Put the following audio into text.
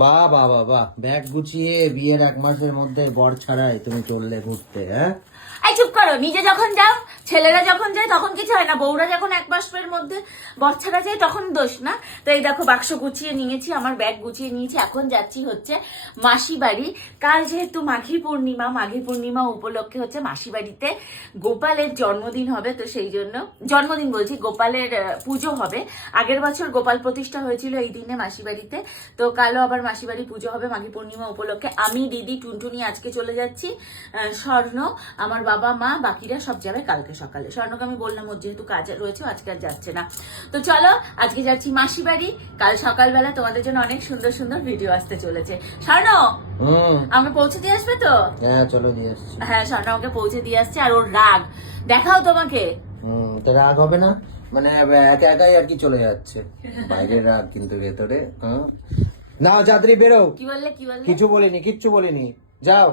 বাহ বাহ বাহ বাহ, ব্যাগ গুছিয়ে বিয়ের 1 মাসের মধ্যে বর ছাড়াই তুমি চললে ঘুরতে, হ্যাঁ? এই চুপ করো, নিজে যখন যাও, ছেলেরা যখন যায় তখন কিছু হয় না, বউরা যখন 1 মাসের মধ্যে বচ্চারা যায় তখন দোষ না। তো এই দেখো বাক্স গুছিয়ে নিয়েছি, আমার ব্যাগ গুছিয়ে নিয়েছি, এখন যাচ্ছি হচ্ছে মাসি বাড়ি। কাল যেহেতু মাঘী পূর্ণিমা উপলক্ষে হচ্ছে মাসি বাড়িতে গোপালের জন্মদিন হবে, তো সেই জন্য জন্মদিন বলছি, গোপালের পুজো হবে। আগের বছর গোপাল প্রতিষ্ঠা হয়েছিল এই দিনে মাসি বাড়িতে, তো কালও আবার মাসি বাড়ি পুজো হবে মাঘী পূর্ণিমা উপলক্ষে। আমি, দিদি, টুনটুনি আজকে চলে যাচ্ছি, স্বর্ণ, আমার বাবা, মা, বাকিরা সব যাবে কালকে সকালে। স্বর্ণকে আমি বললাম ওর যেহেতু কাজ রয়েছে আজকে আর যাচ্ছে না। তো চলো আজকে যাচ্ছি মাসি বাড়ি, কাল সকালবেলা তোমাদের জন্য অনেক সুন্দর সুন্দর ভিডিও আসতে চলেছে। স্বর্ণ আমি পৌঁছে দিয়ে আসবে তো? হ্যাঁ চলো দিয়ে আসছি। হ্যাঁ, স্বর্ণ আমাকে পৌঁছে দিয়ে আসছে। আর ওর রাগ দেখাও তোমাকে। তো রাগ হবে না মানে একা একাই আর কি চলে যাচ্ছে, বাইরের রাগ কিন্তু ভেতরে। নাও যাত্রী বেরো। কি বললে? কিছু বলিনি, কিচ্ছু বলিনি, যাও।